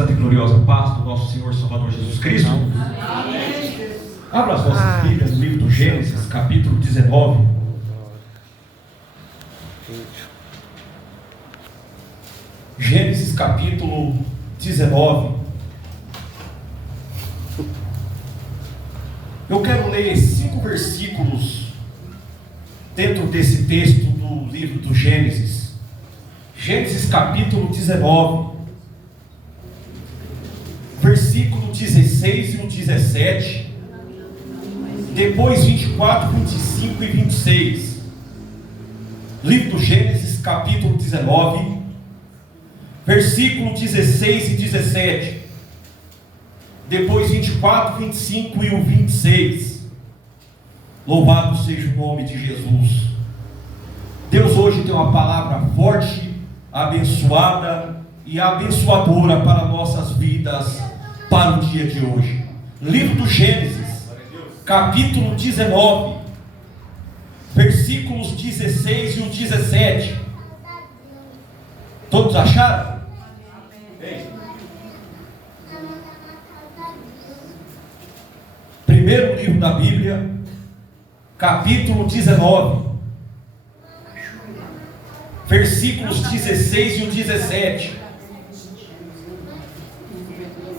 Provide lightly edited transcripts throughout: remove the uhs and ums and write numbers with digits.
santa e gloriosa paz do nosso Senhor Salvador Jesus Cristo. Amém. Abra as vossas Bíblias no livro do Gênesis, capítulo 19. Gênesis, capítulo 19. Eu quero ler 5 versículos dentro desse texto do livro do Gênesis. Gênesis, capítulo 19, versículo 16 e o 17, depois 24, 25 e 26. Livro do Gênesis, capítulo 19, versículo 16 e 17, depois 24, 25 e o 26. Louvado seja o nome de Jesus. Deus hoje tem uma palavra forte, abençoada e abençoadora para nossas vidas, para o dia de hoje. Livro do Gênesis, capítulo 19, versículos 16 e o 17. Todos acharam? Primeiro livro da Bíblia, capítulo 19, versículos 16 e o 17.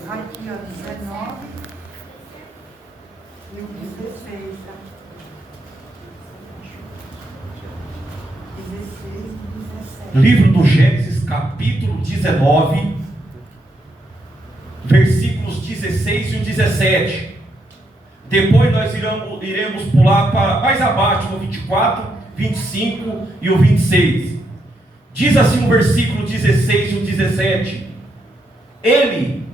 Aqui, ó, 19 e o 16. 16 e 17. Livro do Gênesis, capítulo 19, versículos 16 e o 17. Depois nós iremos pular para mais abaixo, no 24, 25 e o 26. Diz assim o versículo 16 e o 17: Ele,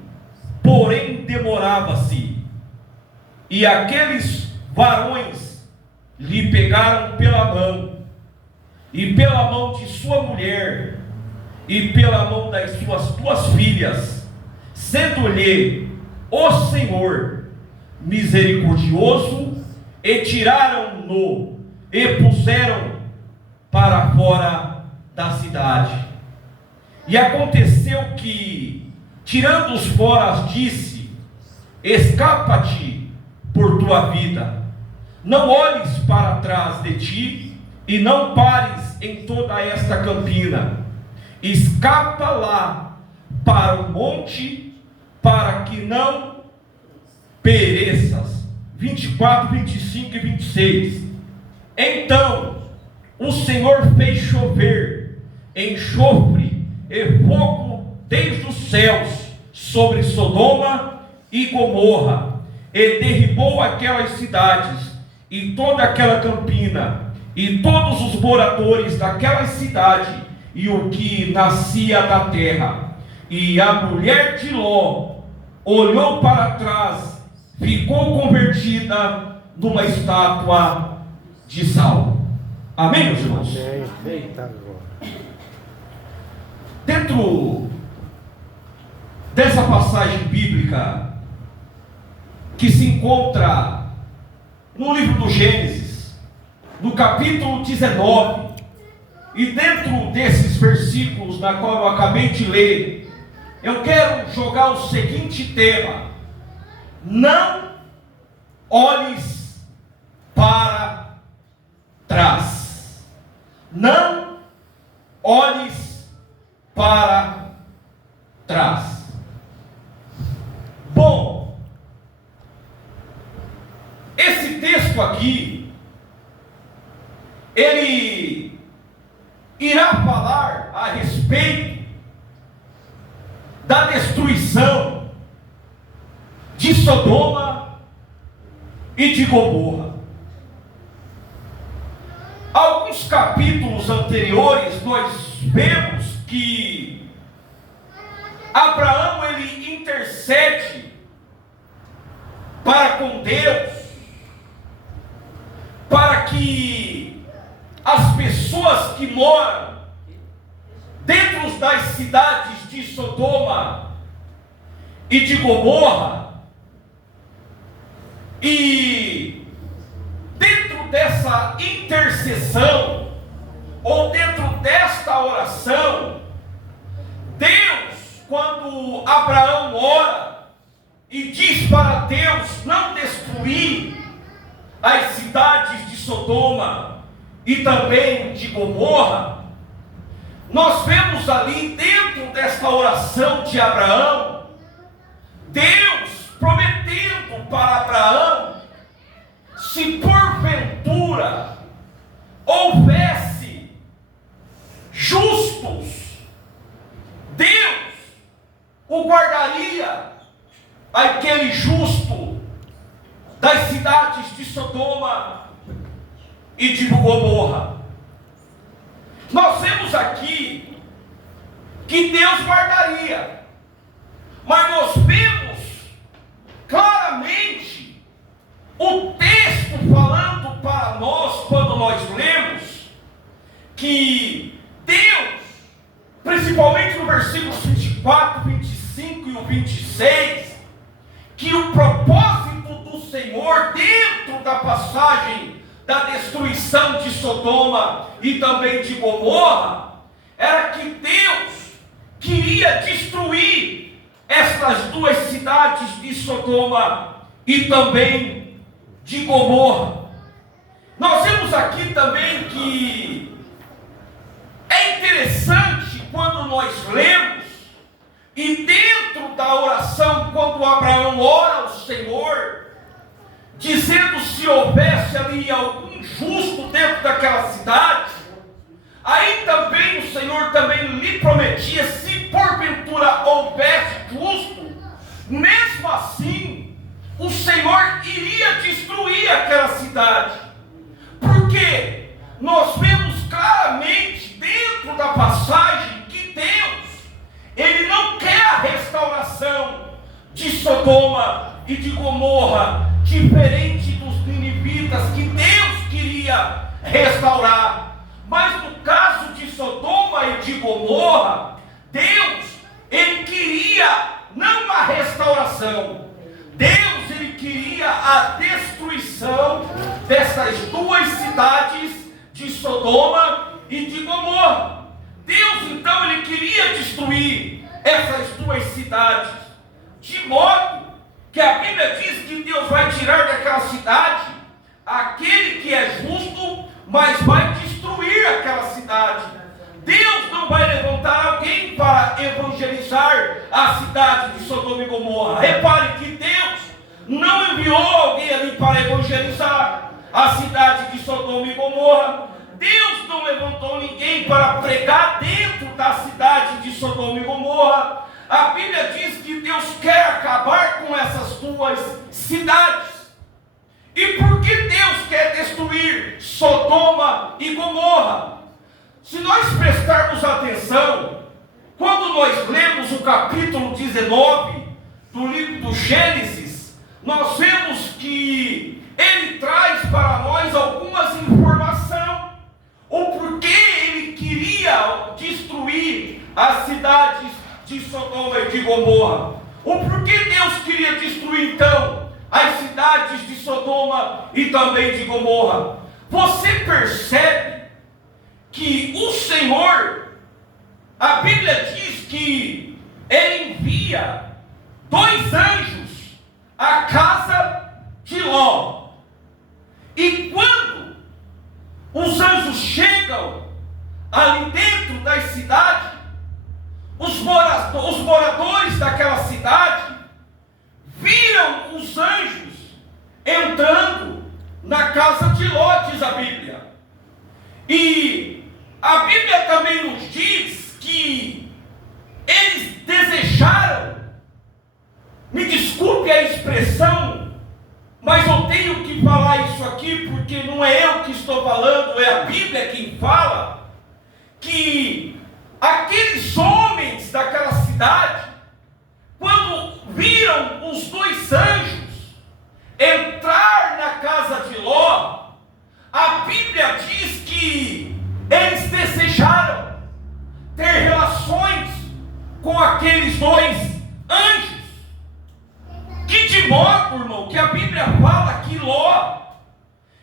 porém, demorava-se, e aqueles varões lhe pegaram pela mão, e pela mão de sua mulher, e pela mão das suas 2 filhas, sendo-lhe o Senhor misericordioso, e tiraram-no, e puseram para fora da cidade. E aconteceu que, tirando-os fora, disse: Escapa-te por tua vida, não olhes para trás de ti, e não pares em toda esta campina. Escapa lá para o monte, para que não pereças. 24, 25 e 26. Então o Senhor fez chover enxofre e fogo desde os céus sobre Sodoma e Gomorra, e derribou aquelas cidades e toda aquela campina, e todos os moradores daquela cidade, e o que nascia da terra. E a mulher de Ló olhou para trás, ficou convertida numa estátua de sal. Amém, meus irmãos? Dentro dessa passagem bíblica que se encontra no livro do Gênesis, no capítulo 19, e dentro desses versículos na qual eu acabei de ler, eu quero jogar o seguinte tema: não olhes para trás. Não olhes para trás. Bom, esse texto aqui, ele irá falar a respeito da destruição de Sodoma e de Gomorra. Alguns capítulos anteriores nós vemos que Abraão ele intercede para com Deus, para que as pessoas que moram dentro das cidades de Sodoma e de Gomorra, e dentro dessa intercessão, ou dentro desta oração, Deus quando Abraão ora e diz para Deus não destruir as cidades de Sodoma e também de Gomorra, nós vemos ali dentro desta oração de Abraão, Deus prometendo para Abraão, se porventura houvesse justos, Deus o guardaria, aquele justo, das cidades de Sodoma e de Gomorra. Nós vemos aqui que Deus guardaria, mas nós vemos claramente o texto falando para nós, quando nós lemos, que Deus, principalmente no versículos 24, 25 e o 26, que o propósito do Senhor dentro da passagem da destruição de Sodoma e também de Gomorra, era que Deus queria destruir estas duas cidades de Sodoma e também de Gomorra. Nós vemos aqui também que é interessante quando nós lemos, e dentro da oração, quando Abraão ora ao Senhor, dizendo se houvesse ali algum justo dentro daquela cidade, aí também o Senhor também lhe prometia, se porventura houvesse justo, mesmo assim, o Senhor iria destruir aquela cidade. Porque nós vemos claramente dentro da passagem que Deus, Ele não quer a restauração de Sodoma e de Gomorra, diferente dos ninivitas que Deus queria restaurar. Mas no caso de Sodoma e de Gomorra, Deus, Ele queria não a restauração, Deus, Ele queria a destruição dessas duas cidades de Sodoma e de Gomorra. Deus, então, Ele queria destruir essas duas cidades, de modo que a Bíblia diz que Deus vai tirar daquela cidade aquele que é justo, mas vai destruir aquela cidade. Deus não vai levantar alguém para evangelizar a cidade de Sodoma e Gomorra. Repare que Deus não enviou alguém ali para evangelizar a cidade de Sodoma e Gomorra. Deus não levantou ninguém para pregar dentro da cidade de Sodoma e Gomorra. A Bíblia diz que Deus quer acabar com essas duas cidades. E por que Deus quer destruir Sodoma e Gomorra? Se nós prestarmos atenção, quando nós lemos o capítulo 19 do livro do Gênesis, nós vemos que ele traz para nós algumas informações. O porquê ele queria destruir as cidades de Sodoma e de Gomorra. O porquê Deus queria destruir então as cidades de Sodoma e também de Gomorra. Você percebe que o Senhor, a Bíblia diz que Ele envia 2 anjos à casa de Ló. E quando os anjos chegam ali dentro das cidades, os moradores daquela cidade viram os anjos entrando na casa de Ló, diz a Bíblia. E a Bíblia também nos diz que eles desejaram, me desculpe a expressão, mas eu tenho que falar isso aqui porque não é eu que estou falando, é a Bíblia quem fala, que aqueles homens daquela cidade, quando viram os 2 anjos entrar na casa de Ló, a Bíblia diz que eles desejaram ter relações com aqueles 2 anjos. Que de modo, irmão, que a Bíblia fala que Ló,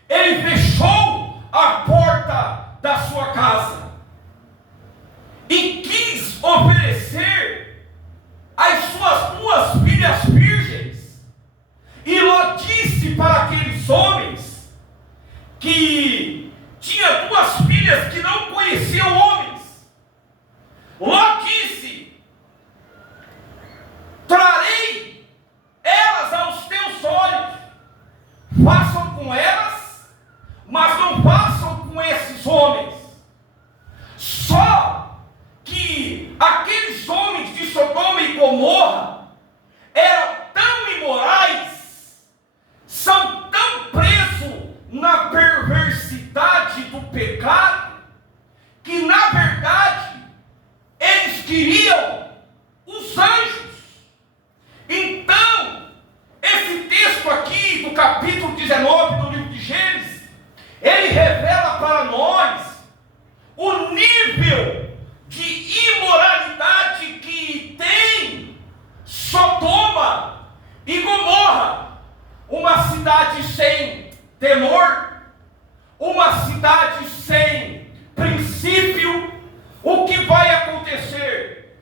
ele fechou a porta da sua casa e quis oferecer façam com elas, mas não façam com esses homens. Só que aqueles homens de Sodoma e Gomorra eram tão imorais, são tão presos na perversidade do pecado, que na verdade eles queriam os anjos. Então, esse texto aqui do capítulo 19 do livro de Gênesis, ele revela para nós o nível de imoralidade que tem Sodoma e Gomorra, uma cidade sem temor, uma cidade sem princípio. O que vai acontecer?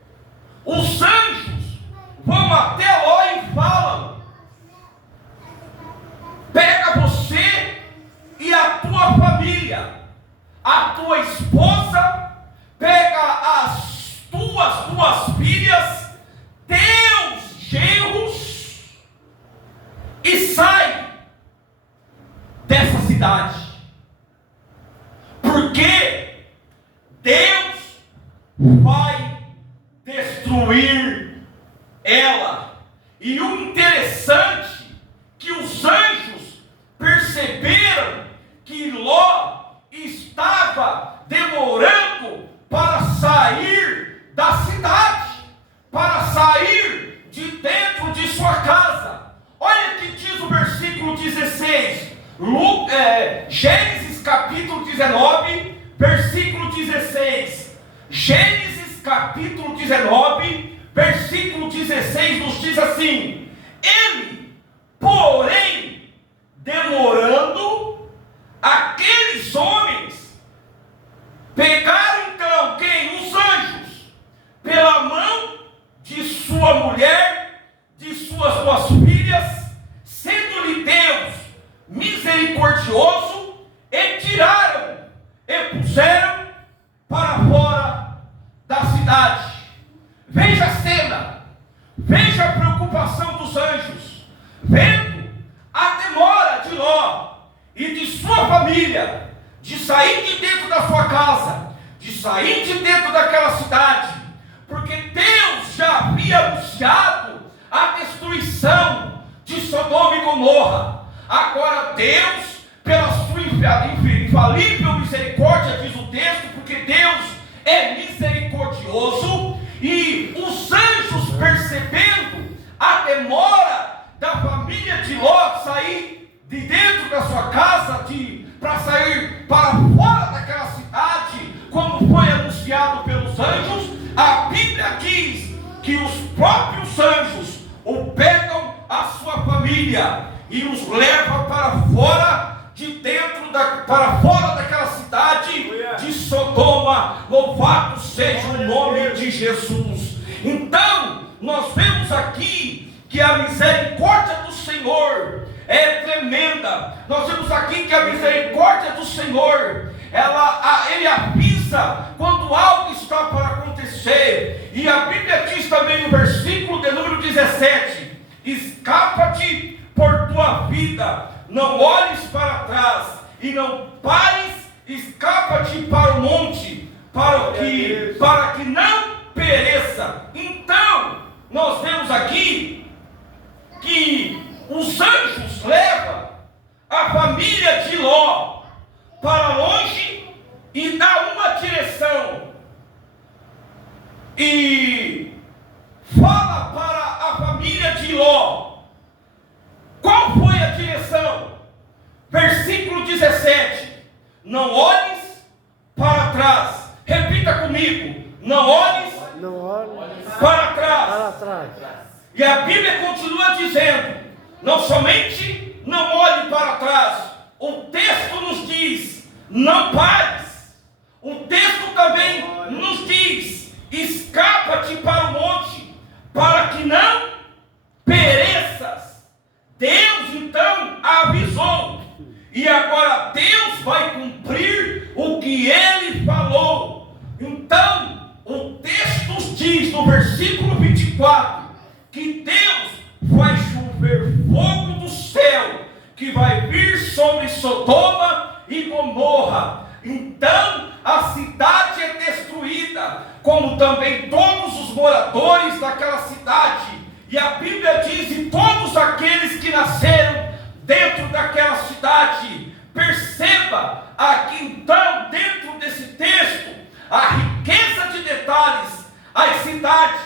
Os anjos vão até Ló e falam: pega você e a tua família, a tua esposa, pega as tuas duas filhas, teus genros, e sai dessa cidade, porque Deus vai destruir ela. E o interessante que os anjos perceberam que Ló estava demorando para sair da cidade, para sair de dentro de sua casa. Olha o que diz o versículo 16, Gênesis capítulo 19, versículo 16. Gênesis capítulo 19, versículo 16 nos diz assim: ele, porém, demorando, aqueles homens pegaram então quem? Os anjos, pela mão de sua mulher, de suas duas filhas, sendo-lhe Deus misericordioso, e tiraram, e puseram para fora da cidade. Veja a cena, veja a preocupação dos anjos, vendo a demora de Ló e de sua família, de sair de dentro da sua casa, de sair de dentro daquela cidade, porque Deus já havia anunciado a destruição de Sodoma e Gomorra. Agora Deus, pela sua infalível misericórdia, diz o texto, porque Deus é misericordioso, e os anjos, percebendo a demora da família de Ló sair de dentro da sua casa, para sair para fora daquela cidade, como foi anunciado pelos anjos, a Bíblia diz que os próprios anjos o pegam a sua família e os levam para fora de dentro para fora daquela cidade de Sodoma. Louvado seja o nome de Jesus. Então, nós vemos aqui que a misericórdia do Senhor é tremenda. Nós vemos aqui que a misericórdia do Senhor, ele avisa quando algo está para acontecer. E a Bíblia diz também no versículo de número 17: escapa-te por tua vida, não olhes para trás e não pares, escapa-te para o monte, para que não pereça. Então, nós vemos aqui que os anjos levam a família de Ló para longe e dá uma direção, e fala para a família de Ló. Qual foi a direção? Versículo 17: não olhes para trás. Repita comigo: não olhes para trás. E a Bíblia continua dizendo: não somente não olhe para trás, o texto nos diz: não pares. O texto também nos diz: escapa-te para o monte, para que não pereças. Deus então avisou, e agora Deus vai cumprir o que Ele falou. Então, o texto diz no versículo 24, que Deus vai chover fogo do céu, que que vai vir sobre Sodoma e Gomorra. Então a cidade é destruída, como também todos os moradores daquela cidade. E a Bíblia diz: e todos aqueles que nasceram dentro daquela cidade. Perceba aqui então, dentro desse texto, a riqueza de detalhes, a cidade,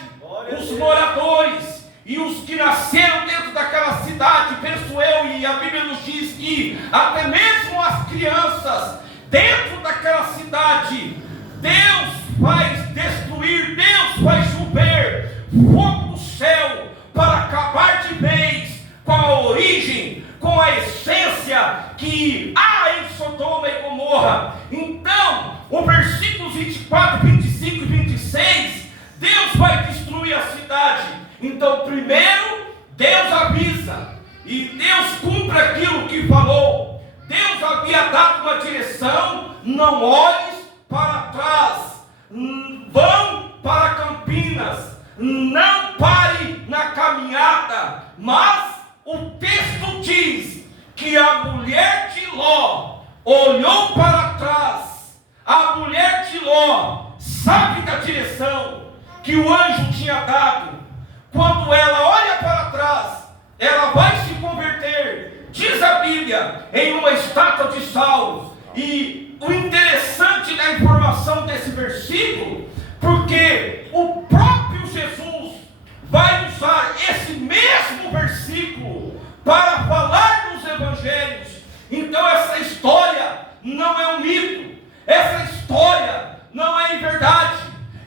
os moradores e os que nasceram dentro daquela cidade, penso eu, e a Bíblia nos diz que até mesmo as crianças dentro daquela cidade, Deus vai destruir, Deus vai chover fogo do céu para acabar de vez com a origem, com a essência que há em Sodoma e Gomorra. Então, o versículos 24, 25 e 26, Deus vai destruir a cidade. Então, primeiro, Deus avisa, e Deus cumpre aquilo que falou. Deus havia dado uma direção: não olhes para trás, vão para Campinas, não pare na caminhada. Mas o texto diz que a mulher de Ló olhou para trás. A mulher de Ló sabe da direção que o anjo tinha dado. Quando ela olha para trás, ela vai se converter, diz a Bíblia, em uma estátua de sal. E o interessante da informação desse versículo, porque o próprio Jesus vai usar esse mesmo versículo para falar nos evangelhos. Então essa história não é um mito, essa história não é inverdade,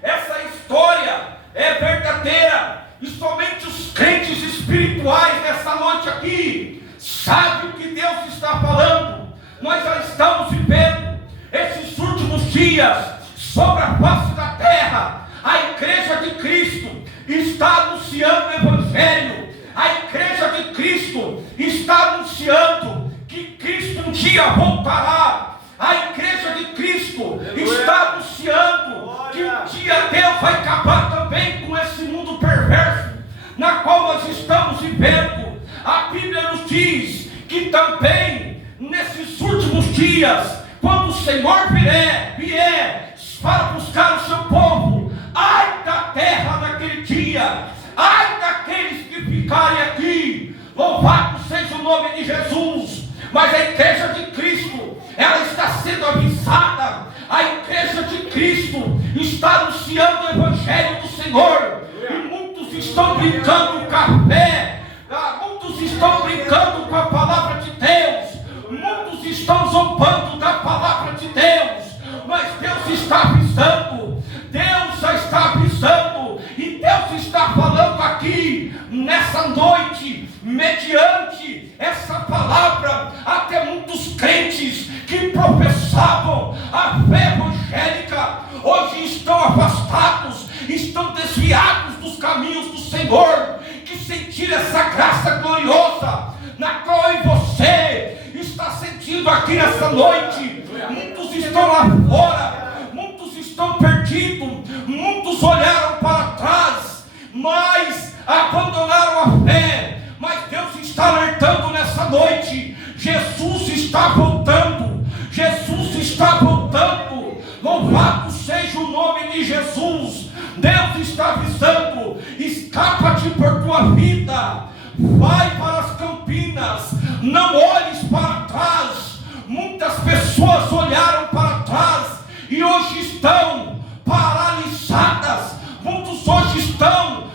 essa história é verdadeira. E somente os crentes espirituais nessa noite aqui sabem o que Deus está falando. Nós já estamos vivendo esses últimos dias sobre a face da terra. A igreja de Cristo está anunciando o evangelho. A igreja de Cristo está anunciando que Cristo um dia voltará. A igreja de Cristo está anunciando que um dia Deus vai acabar também com esse mundo perverso na qual nós estamos vivendo. A Bíblia nos diz que também nesses últimos dias, quando o Senhor vier para buscar o seu povo, ai da terra naquele dia, ai daqueles que ficarem aqui. Louvado seja o nome de Jesus. Mas a igreja de Cristo, ela está sendo avisada. A igreja de Cristo está anunciando o evangelho do Senhor. E muitos estão brincando com a fé, muitos estão brincando com a palavra de Deus, muitos estão zombando da palavra de Deus. Mas Deus está avisando, Deus já está avisando, e Deus está falando aqui nessa noite, mediante essa palavra. Até muitos crentes que professavam a fé evangélica hoje estão afastados, estão desviados dos caminhos do Senhor, que sentiram essa graça gloriosa na qual eu e você está sentindo aqui nessa noite. Muitos estão lá fora, muitos estão perdidos, muitos olharam para trás, mas abandonaram a fé. Mas Deus está alertando nessa noite: Jesus está voltando, Jesus está voltando. Louvado seja o nome de Jesus. Deus está avisando: escapa-te por tua vida, vai para as Campinas, não olhes para trás. Muitas pessoas olharam para trás e hoje estão paralisadas. Muitos hoje estão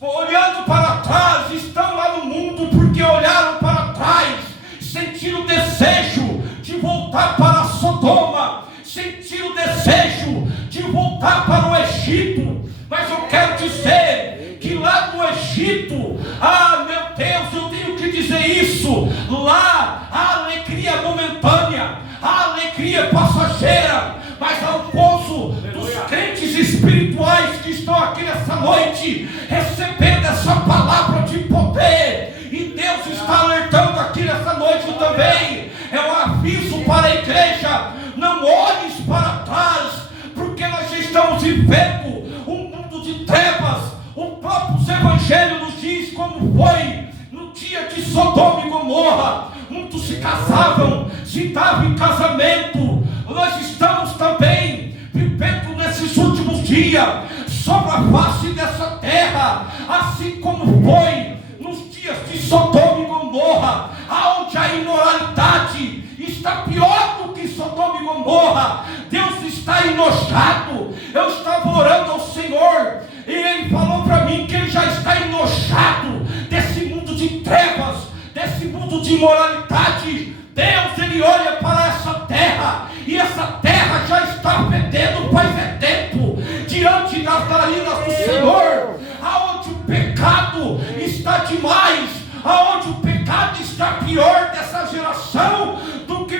olhando para trás, estão lá no mundo porque olharam para trás, sentiram o desejo de voltar para Sodoma, sentiram o desejo de voltar para o Egito. Mas eu quero dizer que lá no Egito, meu Deus, eu tenho que dizer isso, lá a alegria momentânea, a alegria passageira, mas ao gozo dos crentes espirituais que estão aqui nessa noite, recebendo essa palavra de poder. E Deus está alertando aqui nessa noite também, é um aviso para a igreja: não olhes para trás, porque nós já estamos vivendo um mundo de trevas. O próprio Evangelho nos diz como foi no dia de Sodoma e Gomorra. muitos se casavam, se davam em casamento. Nós estamos também vivendo nesses últimos dias sobre a face dessa terra, assim como foi nos dias de Sodoma e Gomorra, aonde a imoralidade está pior do que Sodoma e Gomorra. Deus está enojado. Eu estava orando ao Senhor e Ele falou para mim que Ele já está enojado desse mundo de trevas, desse mundo de imoralidade. Deus, Ele olha para essa terra e essa terra já está fedendo faz tempo diante das narinas do Senhor, aonde o pecado está demais, aonde o pecado está pior dessa geração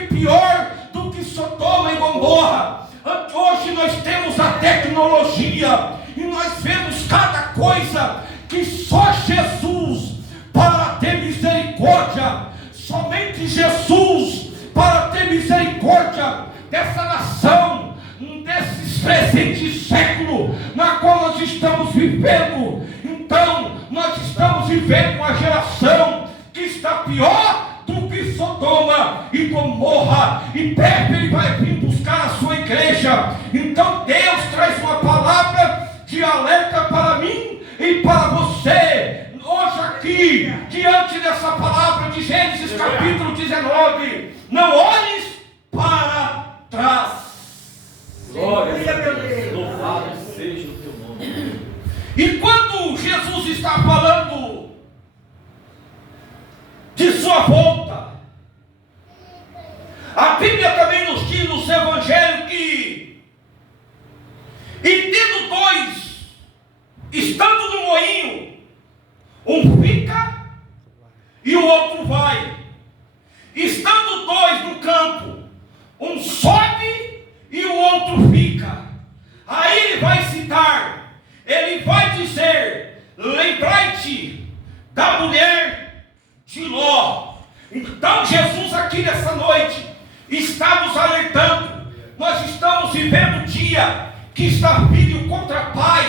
pior do que Sodoma e Gomorra. Hoje nós temos a tecnologia e nós vemos cada coisa que só Jesus para ter misericórdia, somente Jesus para ter misericórdia dessa nação, desses presentes séculos na qual nós estamos vivendo. Então nós estamos vivendo uma geração que está pior do que Sodoma e Gomorra, e perto Ele vai vir buscar a sua igreja. Então Deus traz uma palavra de alerta para mim e para você, hoje aqui, diante dessa palavra de Gênesis capítulo 19, não olhes para trás. Glória a Deus, louvado seja o teu nome. E quando Jesus está falando de sua volta, a Bíblia também nos diz nos evangelhos que, e tendo dois, estando no moinho, um fica e o outro vai. Estando dois no campo, um sobe e o outro fica. Aí ele vai citar, ele vai dizer: lembrai-te da mulher de Ló. Então Jesus aqui nessa noite está nos alertando. Nós estamos vivendo um dia que está filho contra pai,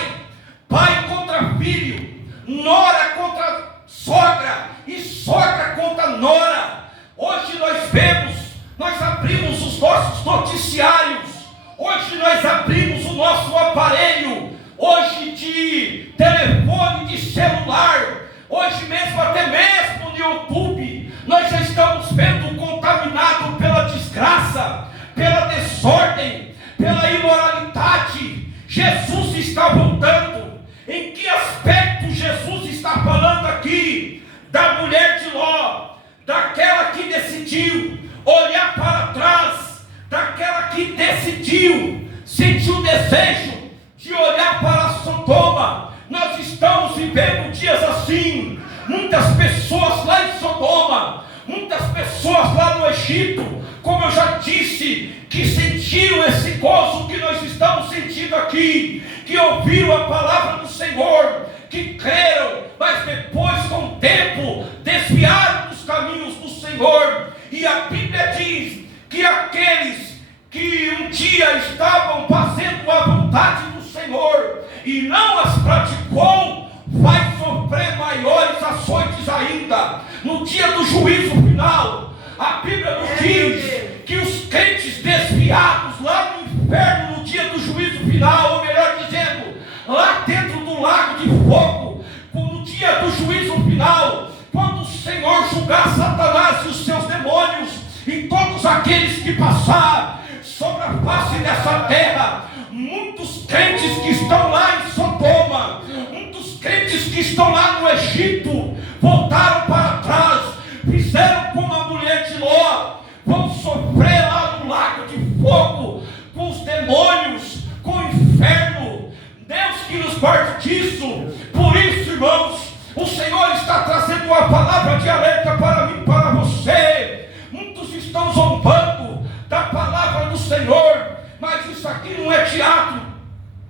pai contra filho, nora contra sogra e sogra contra nora. Hoje nós vemos, nós abrimos os nossos noticiários, hoje nós abrimos o nosso aparelho, hoje de telefone, de celular, hoje mesmo até mesmo no YouTube, nós já estamos vendo contaminado pela desgraça, pela desordem, pela imoralidade. Jesus está voltando. Em que aspecto Jesus está falando aqui? Da mulher de Ló, daquela que decidiu olhar para trás, daquela que decidiu, sentiu o desejo de olhar para Sodoma. Nós estamos vivendo dias assim. Muitas pessoas lá em Sodoma, muitas pessoas lá no Egito, como eu já disse, que sentiram esse gozo que nós estamos sentindo aqui, que ouviram a palavra do Senhor, que creram, mas depois com o tempo desviaram dos caminhos do Senhor. E a Bíblia diz que aqueles que um dia estavam fazendo a vontade do Senhor e não as praticou, vai sofrer maiores açoites ainda no dia do juízo final. A Bíblia nos diz que os crentes desviados lá no inferno, no dia do juízo final, ou melhor dizendo, lá dentro do lago de fogo, no dia do juízo final, quando o Senhor julgar Satanás e os seus demônios e todos aqueles que passar sobre a face dessa terra, muitos crentes que estão lá em Sodoma, muitos crentes que estão lá no Egito, voltaram para trás, fizeram como a mulher de Ló, vão sofrer lá no lago de fogo, com os demônios, com o inferno. Deus que nos guarde disso. Por isso, irmãos, o Senhor está trazendo uma palavra de alerta para mim e para você. Muitos estão zombando da palavra do Senhor, mas isso aqui não é teatro,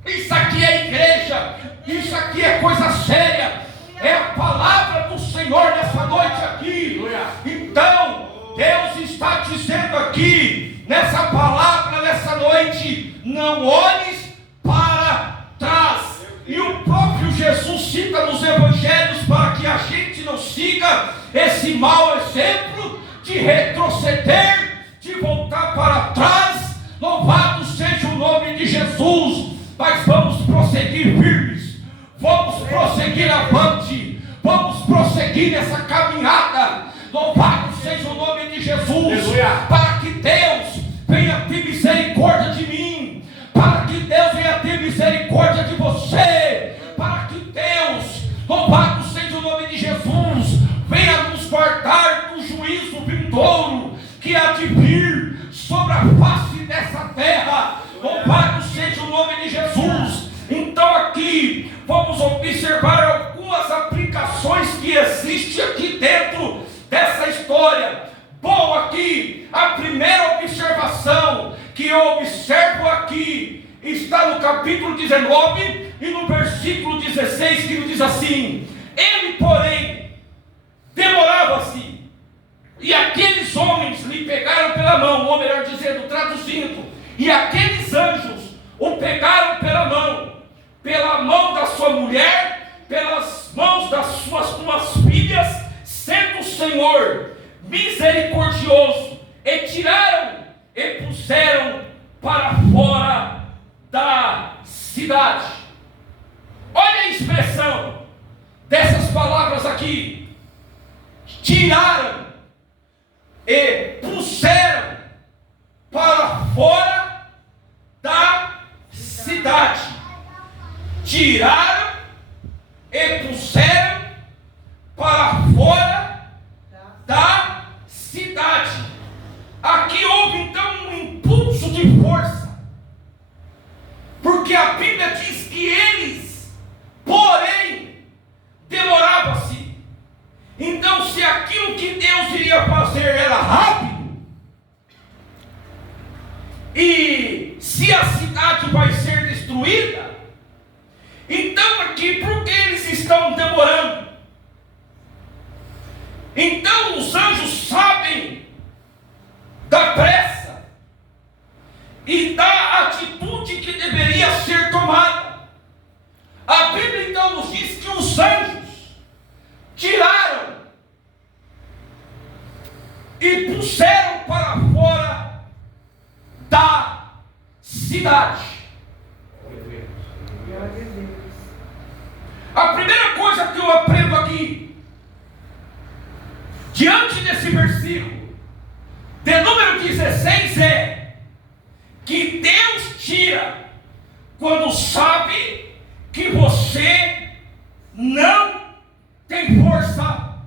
isso aqui é igreja, isso aqui é coisa séria, é a palavra do Senhor nessa noite aqui. Então Deus está dizendo aqui nessa palavra, nessa noite: não olhes para trás. E o próprio Jesus cita nos evangelhos para que a gente não siga esse mau exemplo de retroceder, de voltar para trás. Louvado seja o nome de Jesus. Mas vamos prosseguir firmes, vamos prosseguir avante, vamos prosseguir nessa caminhada. Louvado seja o nome de Jesus. Para que Deus venha ter misericórdia de mim, para que Deus venha ter misericórdia de você, para que Deus, louvado seja o nome de Jesus, venha nos guardar do juízo vindouro que há de vir sobre a face dessa terra. Louvado seja o nome de Jesus. Então aqui vamos observar algumas aplicações que existem aqui dentro dessa história. Bom, aqui a primeira observação que eu observo aqui está no capítulo 19 e no versículo 16, que diz assim: ele, porém, demorava-se, e aqueles homens lhe pegaram pela mão, ou melhor dizendo, traduzindo, e aqueles anjos o pegaram pela mão da sua mulher, pelas mãos das suas duas filhas, sendo o Senhor misericordioso, e tiraram e puseram para fora da cidade. Olha a expressão dessas palavras aqui: tiraram e puseram para fora da cidade. Tiraram e puseram para fora da cidade. Aqui houve então um impulso de força, porque a Bíblia diz que eles, porém, demorava-se. Então, se aquilo que Deus iria fazer era rápido, e se a cidade vai ser destruída, então aqui, por que eles estão demorando? Então os anjos sabem da pressa e da atitude que deveria ser tomada. A Bíblia então nos diz que os anjos tiraram e puseram para fora da cidade. A primeira coisa que eu aprendo aqui, diante desse versículo de número 16, é que Deus tira quando sabe que você não tem força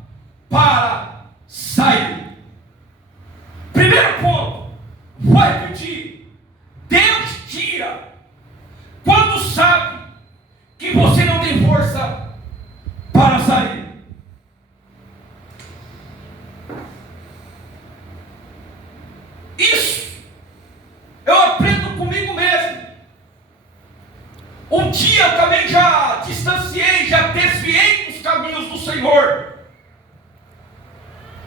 para sair. Primeiro ponto, vou repetir: Deus tira quando sabe que você não tem força para sair. Isso eu aprendo comigo mesmo. Um dia eu também já distanciei, já desviei dos caminhos do Senhor.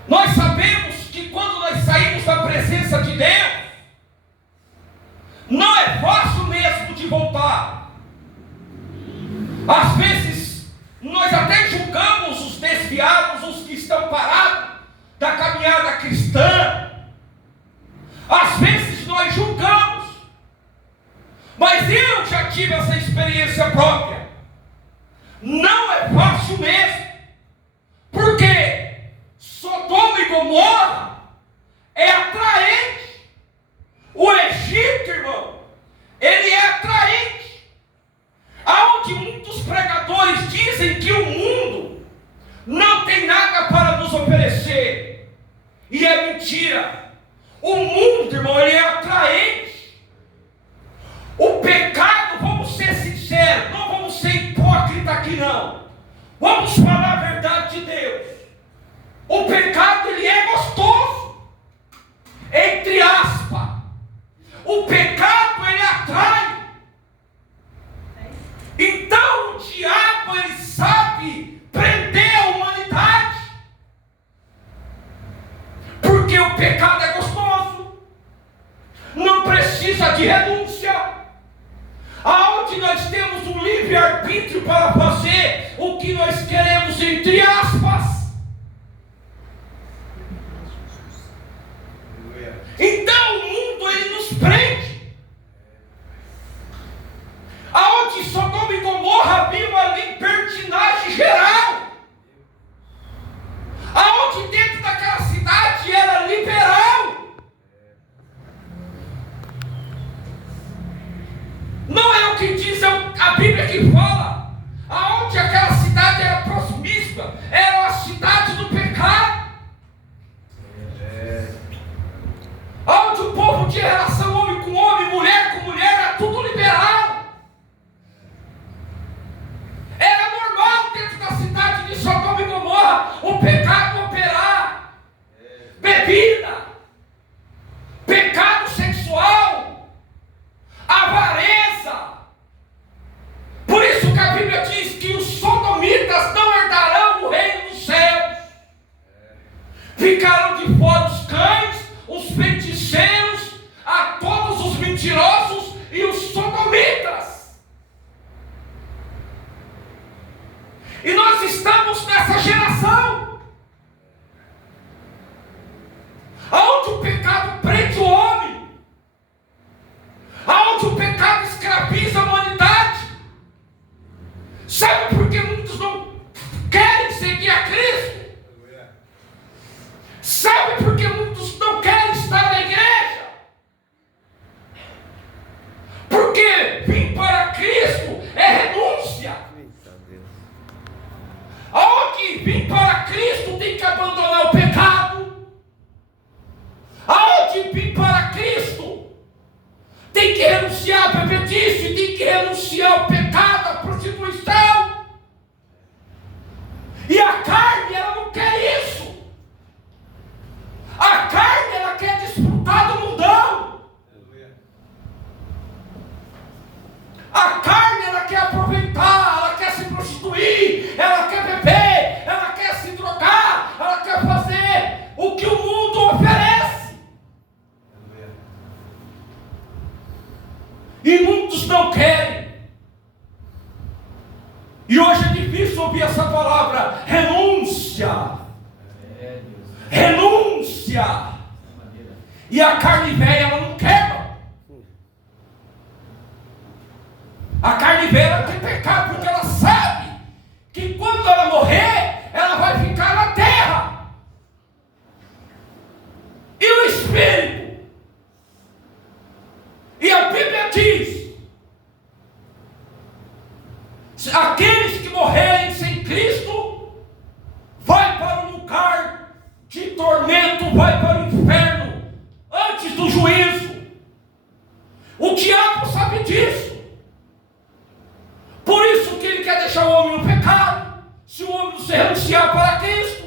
Nós sabemos que quando nós saímos da presença de Deus, não é fácil mesmo de voltar. Às vezes, nós até julgamos os desviados, os que estão parados da caminhada cristã. Às vezes nós julgamos, mas eu já tive essa experiência própria. Não é fácil mesmo, porque Sodoma e Gomorra é atraente. O Egito, irmão, ele é atraente. Aonde muitos pregadores dizem que o mundo não tem nada para nos oferecer, e é mentira. O mundo, irmão, ele é atraente. O pecado, vamos ser sinceros, não vamos ser hipócritas aqui não. Vamos falar a verdade de Deus. O pecado, ele é gostoso. Entre aspas. O pecado, ele atrai. Então o diabo, ele sabe prender a humanidade. Porque o pecado é gostoso. Não precisa de renúncia. Aonde nós temos um livre-arbítrio para fazer o que nós queremos, entre aspas. pecado operar. Bebida, pecado sexual, avareza. Por isso que a Bíblia diz que os sodomitas não herdarão o reino dos céus. Ficaram de fora os cães, os feiticeiros, a todos os mentirosos e os sodomitas. E nós estamos nessa geração aonde o pecado prende o homem, aonde o pecado escraviza a humanidade. Sabe por que muitos não querem seguir a Cristo? Sabe por que muitos não querem estar na igreja? Porque vir para Cristo é renúncia. Aonde vir para Cristo tem que abandonar o pecado. Aonde vir para Cristo tem que renunciar ao bebedice, tem que renunciar ao pecado, à prostituição. E a carne, ela não quer isso. A carne, ela quer desfrutar do mundão. A carne, ela quer aproveitar, ela quer se prostituir, ela quer beber, ela quer se drogar, ela quer fazer o que o mundo oferece. E muitos não querem. E hoje é difícil ouvir essa palavra, renúncia. Renúncia. E a carne velha, ela não quer. A carne velha, ela quer pecar, porque ela sabe que quando ela morrer, ela vai ficar na terra. E o Espírito? E a Bíblia diz: aqueles que morrerem sem Cristo, vai para um lugar de tormento, vai para o inferno, antes do juízo. O diabo sabe disso. Por isso que ele quer deixar o homem no pecado, se o homem não se renunciar para Cristo.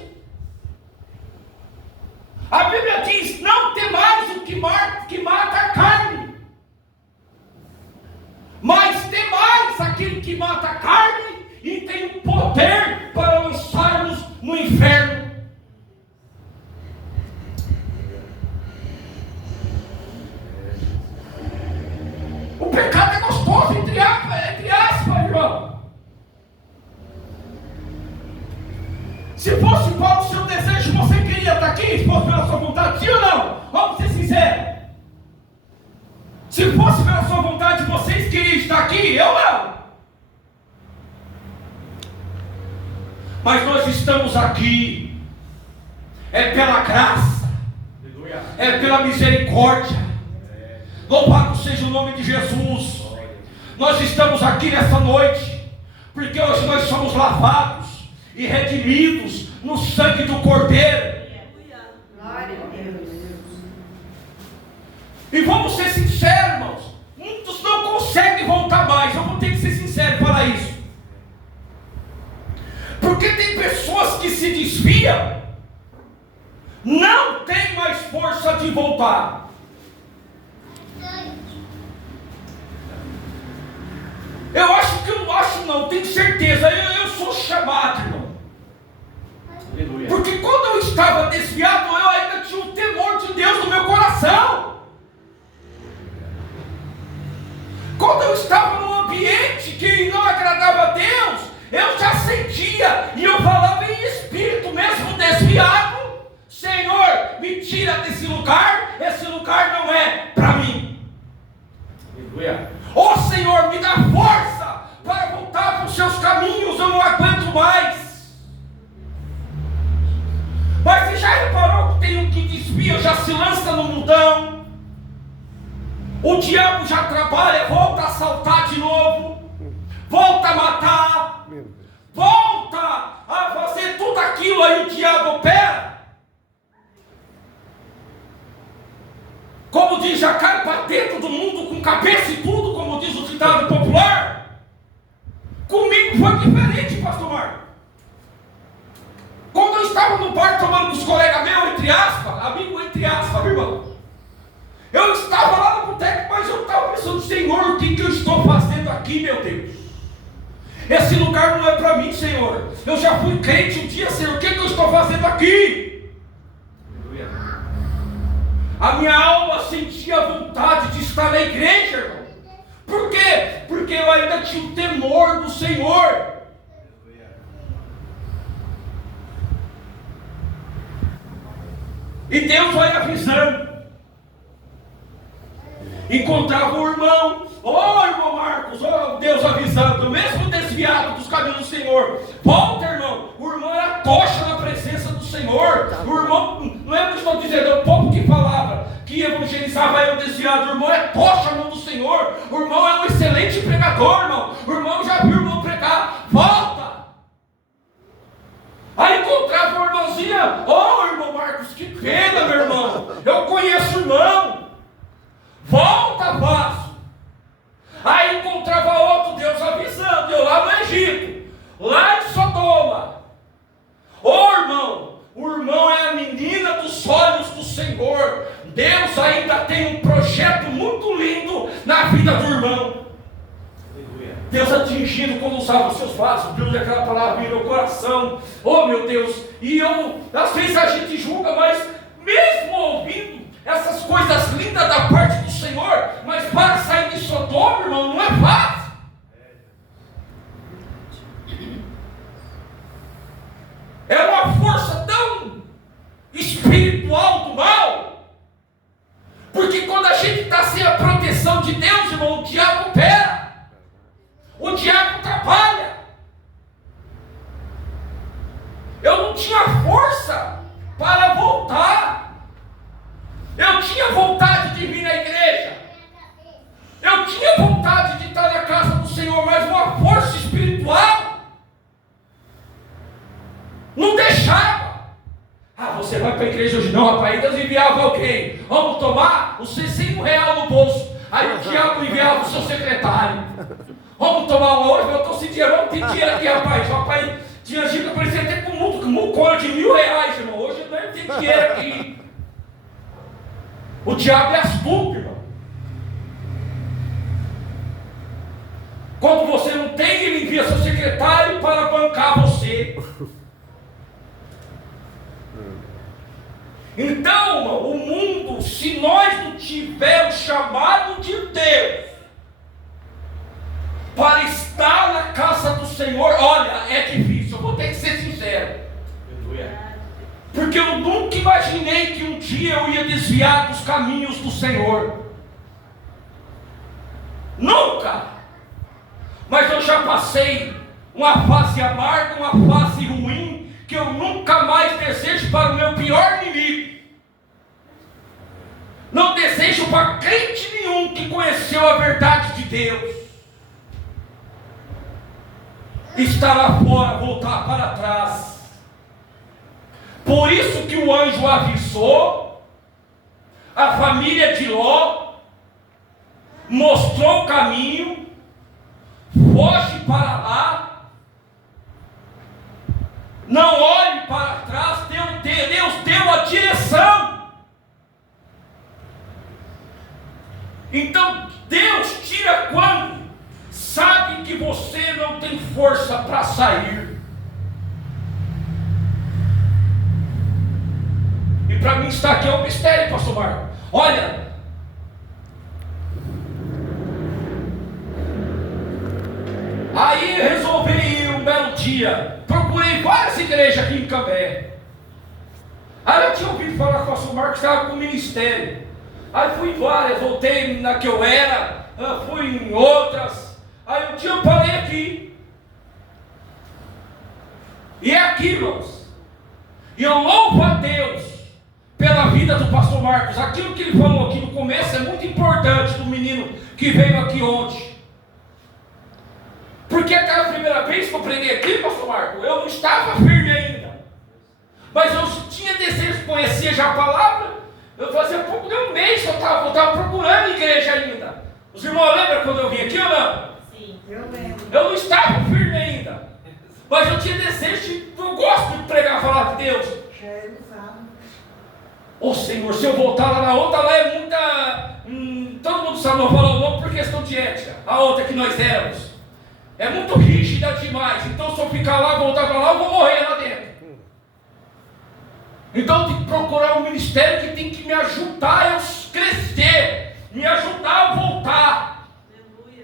A Bíblia diz: não temais o que mata a carne, mas temais aquele que mata a carne e tem o poder para lançar-nos no inferno. O pecado é gostoso, entre aspas, irmão. Se fosse para o seu desejo, você queria estar aqui? Se fosse pela sua vontade, sim ou não? Vamos ser sinceros. Se fosse pela sua vontade, vocês queriam estar aqui? Eu não. Mas nós estamos aqui, é pela graça, é pela misericórdia. Louvado seja o nome de Jesus. Nós estamos aqui nessa noite, porque hoje nós somos lavados e redimidos no sangue do Cordeiro. Glória a Deus. E vamos ser sinceros, irmãos, muitos não conseguem voltar mais. Eu vou ter que ser sincero para isso. Porque tem pessoas que se desviam, não tem mais força de voltar. Tenho certeza, eu sou chamado, irmão. Aleluia. Porque quando eu estava desviado, eu ainda tinha o temor de Deus no meu coração. Quando eu estava num ambiente que não agradava a Deus, eu já sentia, e eu falava em espírito, mesmo desviado: Senhor, me tira desse lugar, esse lugar não é para mim. Aleluia. Ó Senhor, me dá força para voltar para os seus caminhos, eu não aguento mais. Mas você já reparou que tem um que desvia, já se lança no mundão? O diabo já trabalha, volta a assaltar de novo, volta a matar, volta a fazer tudo aquilo, aí o diabo opera. Como diz, já cai para dentro do mundo com cabeça e tudo, como diz o ditado popular. Comigo foi diferente, pastor Marco. Quando eu estava no bar tomando com os colegas meus, entre aspas, amigo entre aspas, meu irmão. Eu estava lá no boteco, mas eu estava pensando, Senhor, o que eu estou fazendo aqui, meu Deus? Esse lugar não é para mim, Senhor. Eu já fui crente um dia, Senhor, o que eu estou fazendo aqui? A minha alma sentia vontade de estar na igreja, irmão. Por quê? Porque eu ainda tinha o temor do Senhor. E Deus vai avisando. Encontrava o irmão, irmão Marcos, Deus avisando, mesmo desviado dos caminhos do Senhor. Volta, irmão. O irmão era tocha na presença do Senhor. O irmão, não é o que estou dizendo, é o povo que falava, que evangelizava eu desviado. O irmão é tocha na mão do Senhor. O irmão é um excelente pregador, irmão. O irmão já viu o irmão pregar. Volta. Aí encontrava uma irmãzinha, irmão Marcos, que pena, meu irmão. Eu conheço o irmão. Volta, vaso. Aí encontrava outro, Deus avisando, eu lá no Egito, lá de Sodoma. Irmão, o irmão é a menina dos olhos do Senhor. Deus ainda tem um projeto muito lindo na vida do irmão. Deus atingindo quando usava os seus vasos, Deus, aquela palavra em meu coração. Meu Deus. E às vezes a gente julga, mas mesmo ouvindo essas coisas lindas da parte do Senhor, mas para sair de Sodoma, irmão, não é fácil. É uma força tão espiritual do mal, porque quando a gente está sem a proteção de Deus, irmão, o diabo opera, o diabo trabalha. Eu não tinha força para voltar. Eu tinha vontade de vir na igreja. Eu tinha vontade de estar na casa do Senhor, mas uma força espiritual não deixava. Você vai para a igreja hoje? Não, rapaz. Aí Deus enviava alguém. Vamos tomar os R$100 no bolso. Aí o diabo enviava o seu secretário. Vamos tomar uma hoje? Eu estou sem dinheiro. Não tem dinheiro aqui, rapaz. Rapaz, tinha gente que parecia até com um mucone de R$1.000, irmão. Hoje não tem dinheiro aqui. O diabo é astuto, irmão. Quando você não tem, ele envia seu secretário para bancar você. Então, irmão, o mundo, se nós não tivermos chamado de Deus para estar na casa do Senhor, olha, é difícil, eu vou ter que ser sincero. Porque eu nunca imaginei que um dia eu ia desviar dos caminhos do Senhor. Nunca. Mas eu já passei uma fase amarga, uma fase ruim, que eu nunca mais desejo para o meu pior inimigo. Não desejo para crente nenhum que conheceu a verdade de Deus estar lá fora, voltar para trás. Por isso que o anjo avisou a família de Ló, mostrou o caminho, foge para lá, não olhe para trás. Deus deu a direção. Então Deus tira quando sabe que você não tem força para sair. E para mim estar aqui é um mistério, pastor Marco. Olha, aí resolvi ir um belo dia. Procurei várias igrejas aqui em Cambé. Aí eu tinha ouvido falar que o pastor Marcos estava com o ministério. Aí fui em várias, voltei na que eu era, fui em outras. Aí um dia eu parei aqui. E é aqui, irmãos. E eu louvo a Deus pela vida do pastor Marcos. Aquilo que ele falou aqui no começo é muito importante, do menino que veio aqui ontem. Porque aquela primeira vez que eu preguei aqui, pastor Marcos, eu não estava firme ainda. Mas eu tinha desejo de conhecer já a palavra. Eu fazia pouco de um mês que eu estava procurando igreja ainda. Os irmãos lembram quando eu vim aqui ou não? Sim, eu lembro. Eu não estava firme ainda. Mas eu tinha desejo, eu gosto de pregar a palavra de Deus. Ô Senhor, se eu voltar lá na outra, lá é muita... todo mundo sabe, não falar o nome por questão de ética. A outra que nós éramos. É muito rígida demais. Então se eu ficar lá, voltar para lá, eu vou morrer lá dentro. Então eu tenho que procurar um ministério que tem que me ajudar a eu crescer. Me ajudar a voltar.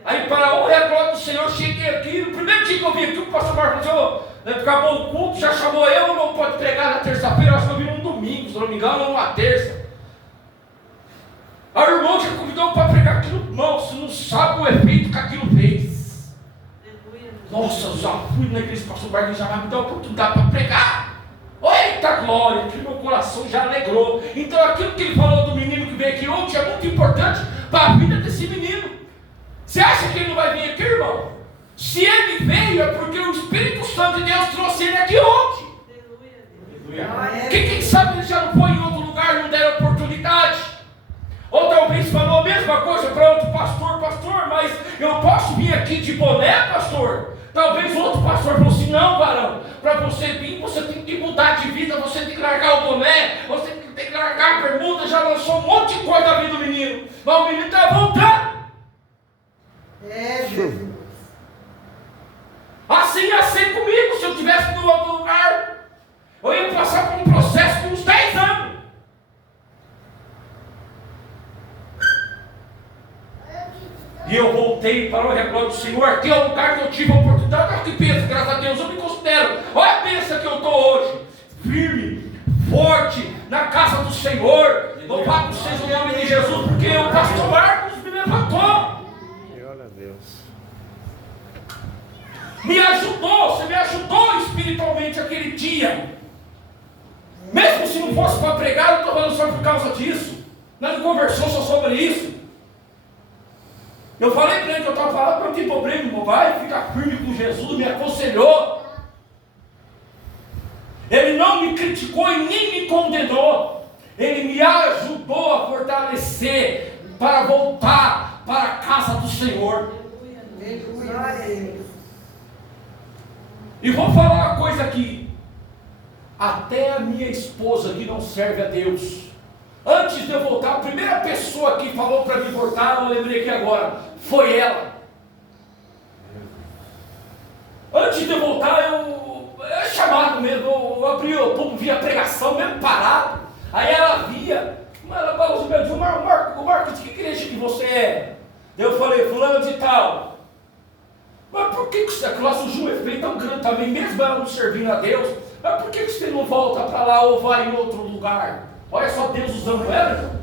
Aí para a honra e a glória do Senhor, cheguei aqui. No primeiro dia que eu vim aqui, o pastor Marcos falou, acabou o culto, já chamou eu, não pode pregar na terça-feira. Eu acho que eu vim num domingo, se não me engano, ou numa terça. Aí o irmão já convidou para pregar aquilo. Irmão, você não sabe o efeito que aquilo fez. Nossa, já fui na igreja, o pastor Marcos já vai me dar a oportunidade para pregar. Eita glória, que meu coração já alegrou. Então aquilo que ele falou do menino que veio aqui ontem é muito importante para a vida desse menino. Você acha que ele não vai vir aqui, irmão? Se ele veio é porque o Espírito Santo de Deus trouxe ele aqui ontem. Quem sabe ele já não foi em outro lugar, não deram oportunidade. Ou talvez falou a mesma coisa para outro pastor, mas eu posso vir aqui de boné, pastor? Talvez outro pastor falou assim, não, varão, para você vir, você tem que mudar de vida, você tem que largar o boné, você tem que largar a bermuda, já lançou um monte de coisa da vida do menino, mas o menino está voltando. Jesus. Assim ia ser comigo, se eu estivesse no outro lugar, eu ia passar por um processo de uns 10 anos. E eu voltei para o glória do Senhor. Aqui é o lugar que eu tive a oportunidade. Olha que pensa, graças a Deus, eu me considero. Olha a pensa que eu estou hoje. Firme, forte, na casa do Senhor. Louvado seja o nome de Jesus, porque o pastor Marcos me levantou. Glória a Deus. Me ajudou, você me ajudou espiritualmente aquele dia. Mesmo se não fosse para pregar, eu estou falando só por causa disso. Não conversou só sobre isso. Eu falei para ele que eu estava falando, não tem problema, irmão, vai ficar firme com Jesus, me aconselhou. Ele não me criticou e nem me condenou. Ele me ajudou a fortalecer para voltar para a casa do Senhor. E vou falar uma coisa aqui. Até a minha esposa que não serve a Deus, antes de eu voltar, a primeira pessoa que falou para mim voltar, eu lembrei aqui agora, foi ela. Antes de eu voltar, é chamado mesmo, eu abri o YouTube, via a pregação mesmo parado. Aí ela via, ela falou assim, Marcos, que igreja que você é? Eu falei, fulano de tal. Mas por que a classe surgiu um efeito tão grande também, mesmo ela não servindo a Deus? Mas por que você não volta para lá ou vai em outro lugar? Olha só Deus usando ela.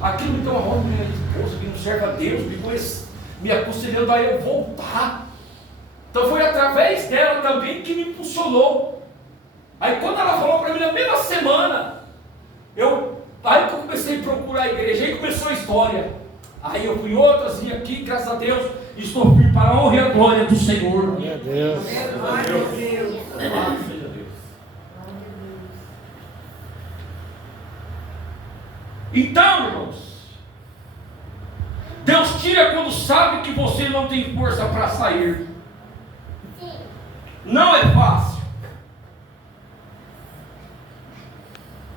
Aquilo me deu uma ronda, minha esposa que não serve a Deus, me aconselhando a eu voltar. Então foi através dela também que me impulsionou. Aí quando ela falou para mim na mesma semana, aí que eu comecei a procurar a igreja, aí começou a história. Aí eu fui outras, vim aqui, graças a Deus, estou firme para a honra e a glória do Senhor. Glória a Deus. Glória a Deus. Louvado seja Deus. Então, irmãos, Deus tira quando sabe que você não tem força para sair. Não é fácil.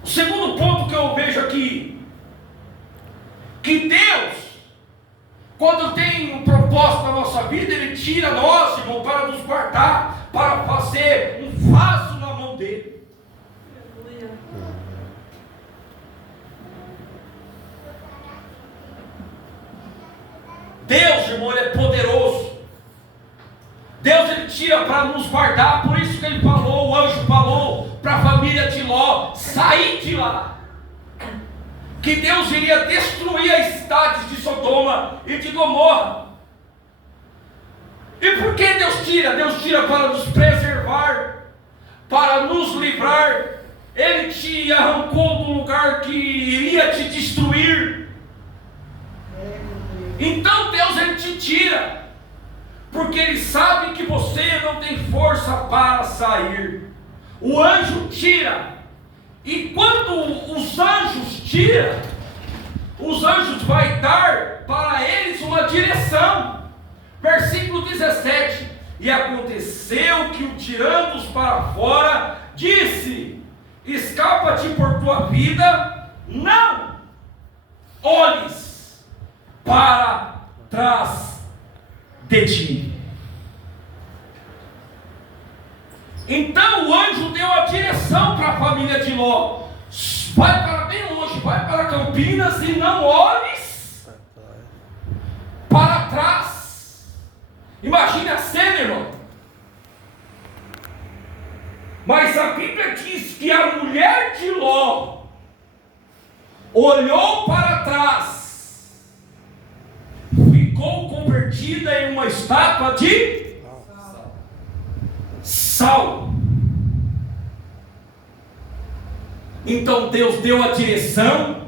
O segundo ponto que eu vejo aqui, que Deus, quando tem um propósito na nossa vida, Ele tira nós, irmão, para nos guardar, para fazer um vaso na mão dEle. Deus, irmão, Ele é poderoso. Deus, Ele tira para nos guardar. Por isso que Ele falou, o anjo falou para a família de Ló, sair de lá, que Deus iria destruir as cidades de Sodoma e de Gomorra. E por que Deus tira? Deus tira para nos preservar, para nos livrar. Ele te arrancou do lugar que iria te destruir. Então Deus, Ele te tira, porque Ele sabe que você não tem força para sair. O anjo tira, e quando os anjos tiram, os anjos vai dar para eles uma direção. Versículo 17: E aconteceu que o tirando-os para fora, disse: escapa-te por tua vida, não olhes para trás de ti. Então o anjo deu a direção para a família de Ló: vai para bem longe, vai para Campinas e não olhes para trás. Imagine a cena, irmão. Mas a Bíblia diz que a mulher de Ló olhou para trás, ficou convertida em uma estátua de sal. Então Deus deu a direção.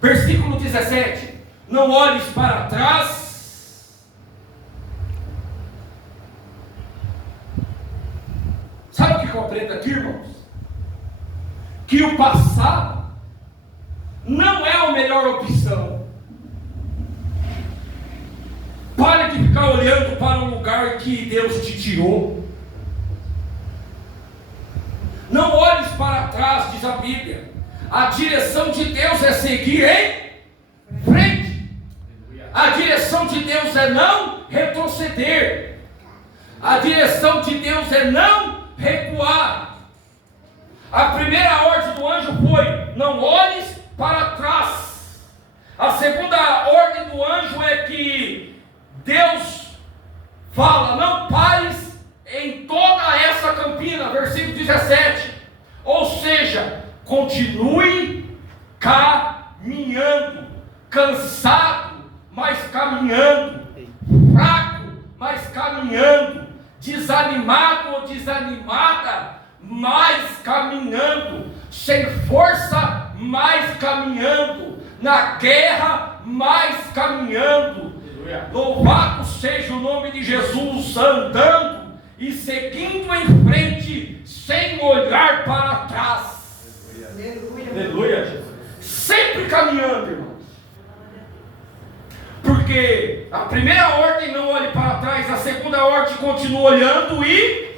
Versículo 17: não olhes para trás. Sabe o que eu aprendo aqui, irmãos? Que o passado não é a melhor opção. Pare de ficar olhando para o lugar que Deus te tirou. Não olhes para trás, diz a Bíblia. A direção de Deus é seguir em frente. A direção de Deus é não retroceder. A direção de Deus é não recuar. A primeira ordem do anjo foi: não olhes para trás. A segunda ordem do anjo é que Deus fala: não pares em toda essa campina, versículo 17. Ou seja, continue caminhando, cansado, mas caminhando, fraco, mas caminhando, desanimado ou desanimada, mas caminhando, sem força, mas caminhando, na guerra, mas caminhando. Louvado seja o nome de Jesus, andando e seguindo em frente, sem olhar para trás. Aleluia. Aleluia. Sempre caminhando, irmãos. Porque a primeira ordem, não olhe para trás. A segunda ordem, continua olhando e...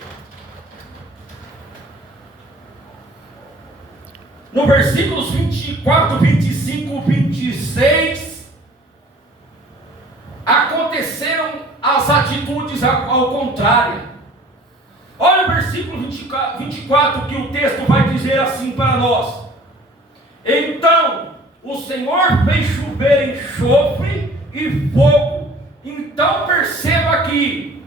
no versículos 24, 25, 26... aconteceram as atitudes ao contrário. Olha o versículo 24, que o texto vai dizer assim para nós: então o Senhor fez chover enxofre e fogo. Então perceba aqui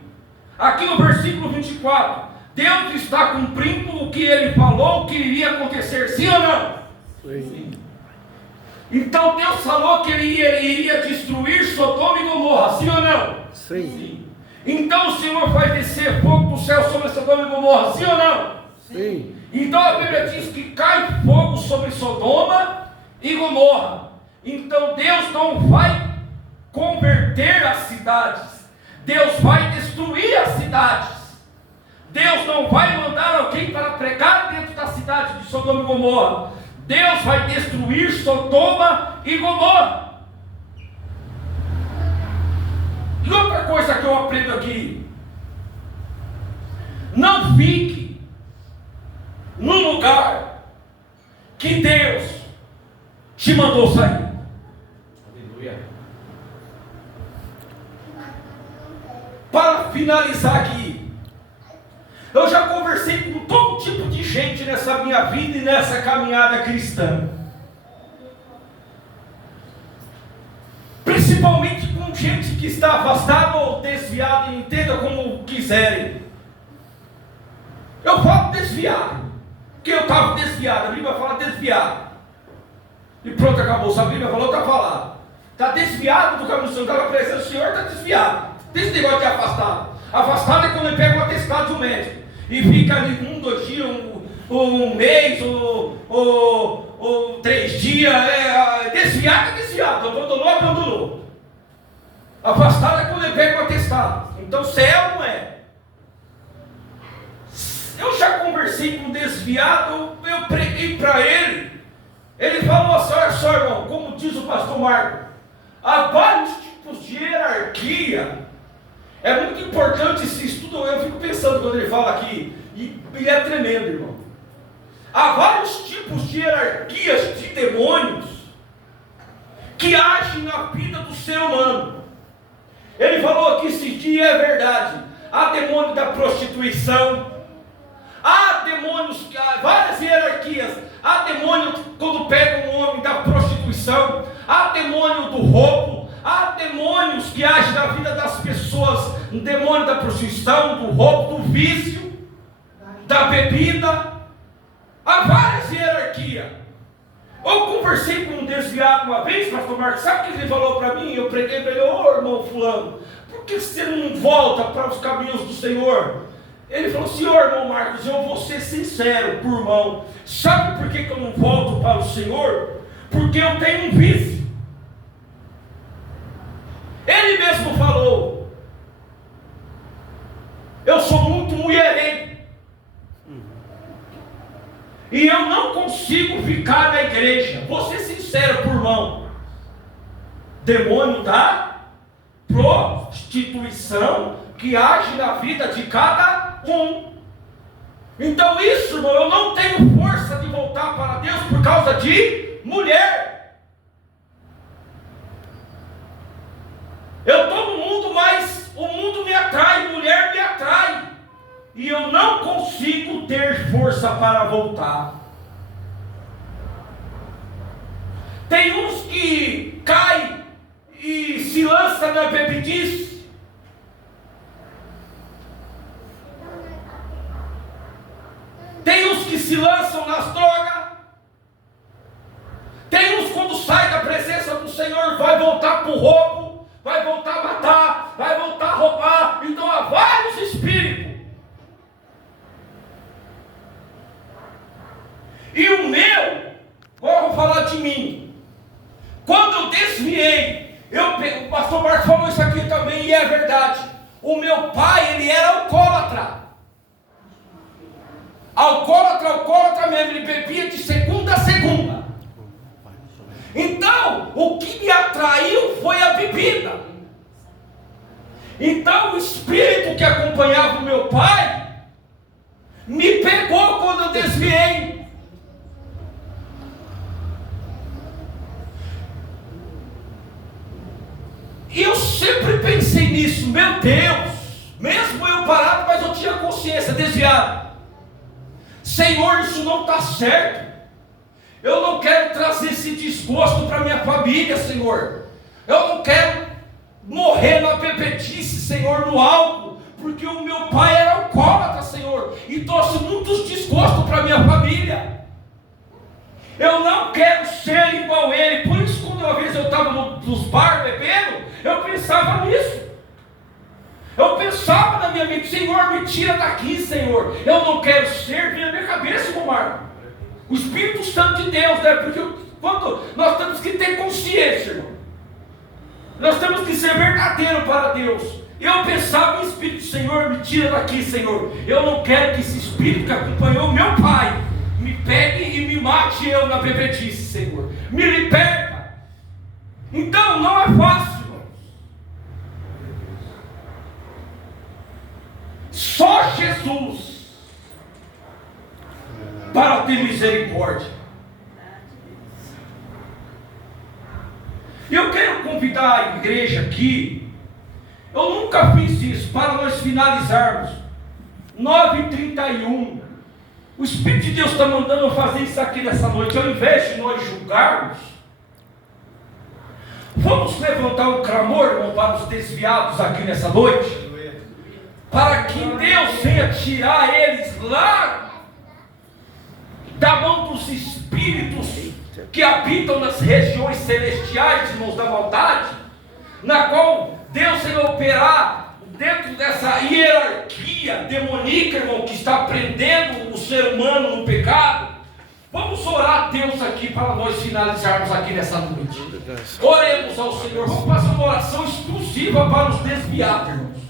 no versículo 24, Deus está cumprindo o que Ele falou que iria acontecer, sim ou não? Sim. Então Deus falou que Ele iria destruir Sodoma e Gomorra, sim ou não? Sim. Então o Senhor vai descer fogo do céu sobre Sodoma e Gomorra, sim ou não? Sim. Então a Bíblia diz que cai fogo sobre Sodoma e Gomorra. Então Deus não vai converter as cidades, Deus vai destruir as cidades. Deus não vai mandar alguém para pregar dentro da cidade de Sodoma e Gomorra. Deus vai destruir Sodoma e Gomorra. E outra coisa que eu aprendo aqui: não fique no lugar que Deus te mandou sair. Aleluia. Para finalizar aqui, eu já conversei com todo tipo de gente nessa minha vida e nessa caminhada cristã. Principalmente com gente que está afastada ou desviada, entenda como quiserem. Eu falo desviado, porque eu estava desviado, a Bíblia fala desviado. E pronto, acabou. Se a Bíblia falou, está falado. Está desviado do caminho do Senhor, está na presença do Senhor, está desviado. Desse negócio de afastado. Afastado é quando ele pega um atestado de um médico e fica ali 1, 2 dias, um mês, ou 3 dias. Desviado é desviado, abandonou. Afastado é quando ele pega um atestado. Então céu não é. Eu já conversei com um desviado, eu preguei para ele. Ele falou assim: olha só, irmão, como diz o pastor Marco, há vários tipos de hierarquia É muito importante esse estudo. Eu fico pensando quando ele fala aqui, e é tremendo, irmão. Há vários tipos de hierarquias de demônios que agem na vida do ser humano. Ele falou aqui esses dias, é verdade. Há demônio da prostituição, há demônios, há várias hierarquias. Há demônio quando pega um homem da prostituição, há demônio do roubo, há demônios que agem na vida das pessoas, um demônio da prostituição, do roubo, do vício, da bebida. Há várias hierarquias. Eu conversei com um desviado uma vez, pastor Marcos, sabe o que ele falou para mim? Eu preguei para ele: ô irmão fulano, por que você não volta para os caminhos do Senhor? Ele falou: senhor, irmão Marcos, eu vou ser sincero por irmão, sabe por que eu não volto para o Senhor? Porque eu tenho um vício. Ele mesmo falou: eu sou muito mulherengo, e eu não consigo ficar na igreja. Vou ser sincero por irmão. Demônio da prostituição que age na vida de cada um. Então isso, irmão, eu não tenho força de voltar para Deus por causa de mulher. Eu estou no mundo, mas o mundo me atrai, mulher me atrai, e eu não consigo ter força para voltar. Tem uns que caem e se lançam na bebedice. Tem uns que se lançam nas drogas. Tem uns quando sai da presença do Senhor vai voltar para o roubo, vai voltar a matar, vai voltar a roubar. Então há vários espíritos. E o meu, agora eu vou falar de mim. Quando eu desviei, o pastor Marcos falou isso aqui também, e é verdade. O meu pai, ele era alcoólatra. Alcoólatra mesmo, ele bebia de segunda a segunda. Então, o que me atraiu foi a bebida. Então, o espírito que acompanhava o meu pai me pegou quando eu desviei. E eu sempre pensei nisso, meu Deus, mesmo eu parado, mas eu tinha consciência, desviado. Senhor, isso não está certo. Eu não quero trazer esse desgosto para minha família, Senhor. Eu não quero morrer na bebedice, Senhor, no álcool, porque o meu pai era alcoólatra, Senhor, e trouxe muitos desgostos para minha família. Eu não quero ser igual a ele. Por isso, quando uma vez eu estava nos bar bebendo, eu pensava nisso. Eu pensava na minha mente: Senhor, me tira daqui, Senhor. Eu não quero ser, vem na minha cabeça, irmão Marco. O Espírito Santo de Deus, né? Porque quando nós temos que ter consciência, irmão. Nós temos que ser verdadeiro para Deus. Eu pensava em Espírito: Senhor, me tira daqui, Senhor. Eu não quero que esse Espírito que acompanhou o meu pai me pegue e me mate eu na bebedice, Senhor. Me liberta. Então não é fácil, irmãos. Só Jesus para ter misericórdia. E eu quero convidar a igreja aqui. Eu nunca fiz isso, para nós finalizarmos. 9h31. O Espírito de Deus está mandando eu fazer isso aqui nessa noite. Ao invés de nós julgarmos, vamos levantar um clamor, irmão, para os desviados aqui nessa noite, para que Deus venha tirar eles lá da mão dos espíritos que habitam nas regiões celestiais, irmãos, da maldade, na qual Deus vai operar dentro dessa hierarquia demoníaca, irmão, que está prendendo o ser humano no pecado. Vamos orar a Deus aqui para nós finalizarmos aqui nessa noite. Oremos ao Senhor. Vamos fazer uma oração exclusiva para os desviados, irmãos.